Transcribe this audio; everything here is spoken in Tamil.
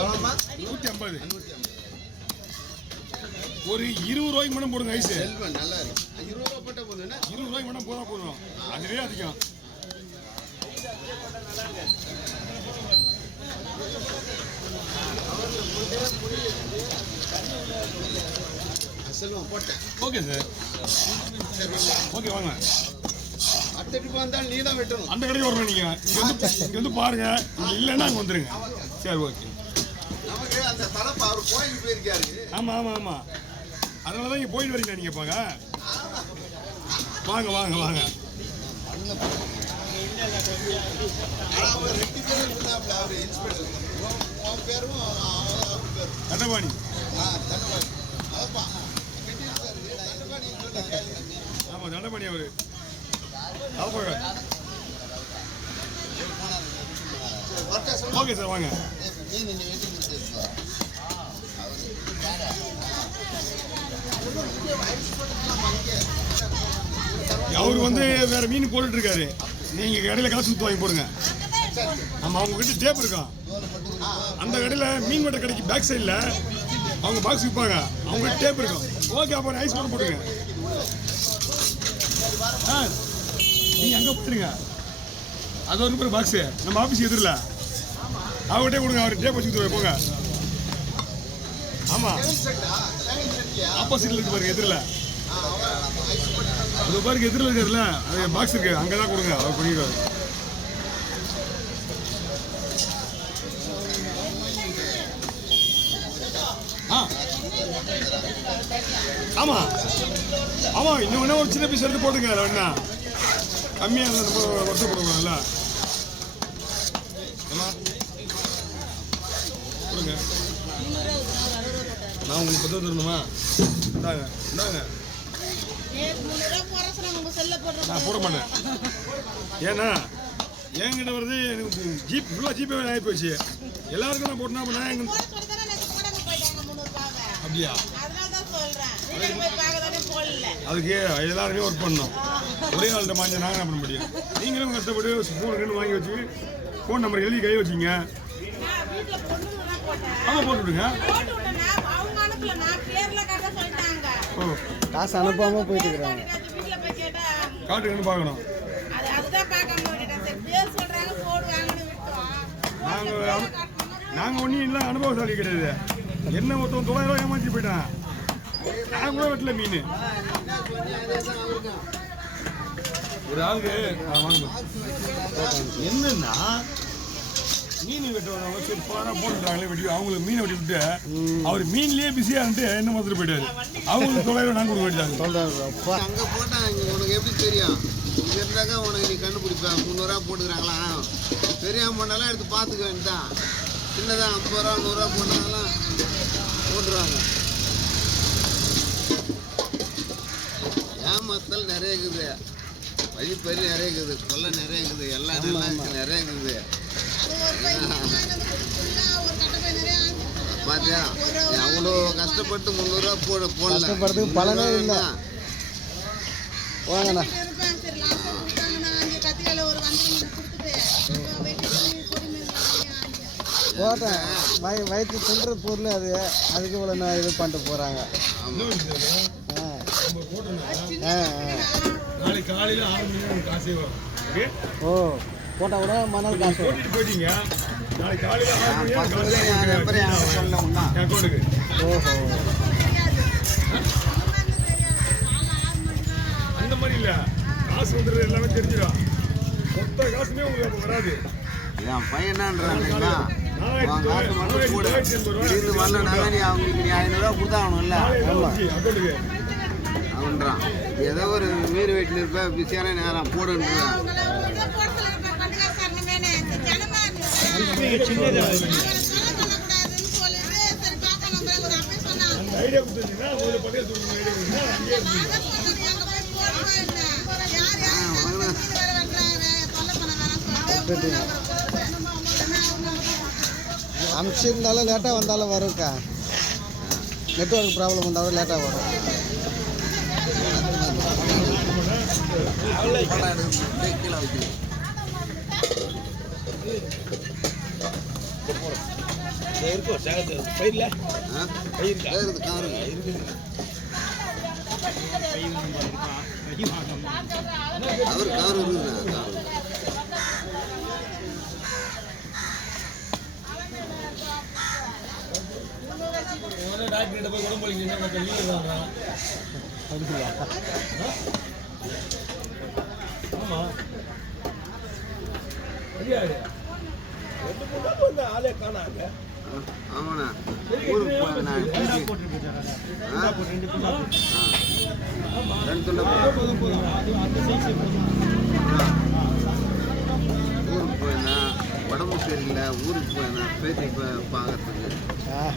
எவ்வளோமா? 150. ஒரு 20 ரூபாய்க்கு மட்டும் போடுங்க ஐஸ். நல்லா இருக்கு. 20 ரூபா போட்டால் போதும். 20 ரூபாய்க்கு மட்டும் போதா போதும். அதுவே அதிகம். செல்வம் போட்டேன். Okay sir. ஓகே வாங்க. அடுத்த ட்ரிப் வந்தால் நீ தான் வெட்டணும். அந்த கடைக்கு வரணும் நீங்கள். இங்கே வந்து பாருங்க. இங்கே இல்லைன்னா அங்கே வந்துடுங்க. சரி ஓகே. நமக்கு அந்த தலைப்பா அவர் கோயிலுக்கு போயிருக்காரு. ஆமாம் ஆமாம் ஆமாம். அதனால தான் இங்கே போயிட்டு வரீங்களா நீங்கள் பாங்க. வாங்க வாங்க வாங்க. தண்டபாணி. ஆமாம் தண்டபாணி அவரு. ஓகே சார் வாங்க. அவரு வந்து வேற மீன் போட்டுட்டு இருக்காரு. நீங்க கடையில காசு கொடுத்து வாங்கி போடுங்க. ஆமா அவங்க கிட்ட டேப் இருக்கும். அந்த கடையில மீன் வெட்ட கடைக்கு பேக் சைடில் அவங்க பாக்ஸ் விற்பாங்க. அவங்க டேப் இருக்கும். ஓகே அப்புறம் ஐஸ் பண்ண போடுங்க. நீங்க அங்கே போட்டுருங்க. அது ஒரு பேர் பாக்ஸு நம்ம ஆஃபீஸ் எதிரில் அவர்கிட்டே கொடுங்க. அவர் டேப் வச்சுக்கிட்டு போங்க. ஆமாம் ஆப்போசிட்டில் இருக்கு பாருங்க எதிரில். அது பாருங்க எதிரில் இருக்காருல்ல அது பாக்ஸ் இருக்கு. அங்கே தான் கொடுங்க. அவர் பண்ணிடுவார். ஆமாம் ஆமாம் இன்னும் வேணா ஒரு சின்ன பீஸ் எடுத்து போட்டுங்க. அதில் வேணா கம்மியாக நம்ம வருத்தப்படுவோம்ல. கொடுங்க. நான் உங்களுக்கு 10 தரணுமா? இந்தாங்க இந்தாங்க. நான் போட மாட்டேன். ஏன்னா என்கிட்ட வருது எனக்கு ஜீப் ஃபுல்லாக ஜிபே ஆகி போச்சு. எல்லாருக்கும் நான் போட்டேன்னா அப்போ நான் எங்க அப்படியா? அதுக்கு எல்லாருமே ஒர்க் பண்ணணும். ஒரே ஆள்கிட்ட வாங்கி நாங்கள் என்ன பண்ண முடியும்? நீங்களும் கஷ்டப்பட்டு ஃபோன் ரெண்டு வாங்கி வச்சு ஃபோன் நம்பர் எழுதி கை வச்சிங்க. ஆமாம் போட்டு விடுங்க. ஓ காசு அனுப்பாமல் போயிட்டு இருக்கிறாங்க. காட்டுக்குன்னு பார்க்கணும். நாங்கள் ஒன்றும் இல்லை அனுபவசாலி கிடையாது. என்ன ஒருத்தன் 900 ரூபாய் ஏமாற்றி போயிட்டான். நான் கூட வெட்டல மீன். ஒரு ஆளுக்கு வாங்க என்னன்னா மீன் வெட்டுவாங்க. சரி போனா போட்டுறாங்களே வெட்டி அவங்களுக்கு மீனை வெட்டி விட்டு அவர் மீன்லேயே பிஸியாக இருந்துட்டு என்ன மாதிரி போயிட்டாரு. அவங்களுக்கு 900 நாங்கள் கொடுக்க வேண்டியதாங்க. அங்கே போட்டாங்க உனக்கு எப்படி தெரியும்? இங்கே இருந்தாக்கா உனக்கு நீ கண்டுபிடிப்பேன். 300 ரூபா போட்டுக்கிறாங்களா? தெரியாமல் போட்டாலும் எடுத்து பார்த்துக்க வேண்டியதான். சின்னதாக 50 ரூபா 100 ரூபா போட்டாலும் போட்டுருவாங்க. ஏமாத்தல் நிறைய இருக்குது. வழிப்பறி நிறைய இருக்குது. கொள்ளை நிறைய இருக்குது. எல்லாம் நிறைய இருக்குது. பாத்தியா அவ்வளோ கஷ்டப்பட்டு 300 ரூபா போடல. பலனே இல்லை. வாங்கண்ணா போட்டேன். வயிற்று சொல்கிற பொருள் அது. அதுக்கு இவ்வளோ நான் இது பண்ணிட்டு போகிறாங்க. நாளைக்கு காலையில் 6 மணிக்கு காசே வரும். ஓ போட்டால் கூட மணல் காசு போட்டுட்டு போயிட்டீங்க. நாளைக்கு காலையில் 6 மணிக்கு அக்கௌண்ட்டுக்கு. ஓஹோ அந்த மாதிரி இல்லை. காசு வந்துடுறது எல்லாமே தெரிஞ்சிடும். மொத்த காசுமே உங்களுக்கு அப்போ வராது. என் பையனான்றாங்களா காசு மட்டும் கூட இருந்து வரலனால நீ அவங்களுக்கு நீ 500 ரூபா கொடுத்தாகணும்ல அவன்றான். ஏதோ ஒரு மீறி வீட்டில் இருப்ப பிஸியான நேரம் போடுன்றான். அனுப்பிச்சிருந்தாலும் லேட்டாக வந்தாலும் வரும்க்கா. நெட்வொர்க் ப்ராப்ளம் வந்தாலும் லேட்டாக வரும். கீழே வைக்கணும். இருக்குது காருங்க அவர் கார் இருக்குதுண்ணா காரு டாக்டர்கிட்ட போய் உடம்பு வலிக்குது, என்ன லீவ் வாங்குறான். ஆமா ஆளே காணாங்க. ஆமாண்ணா ஊருக்கு போனேண்ணா ரெண்டு துண்டை ஊருக்கு போயிருந்தேன், உடம்பு சரியில்லை, ஊருக்கு போயிருந்தேன் பேத்தி பார்க்கறதுக்கு. நான்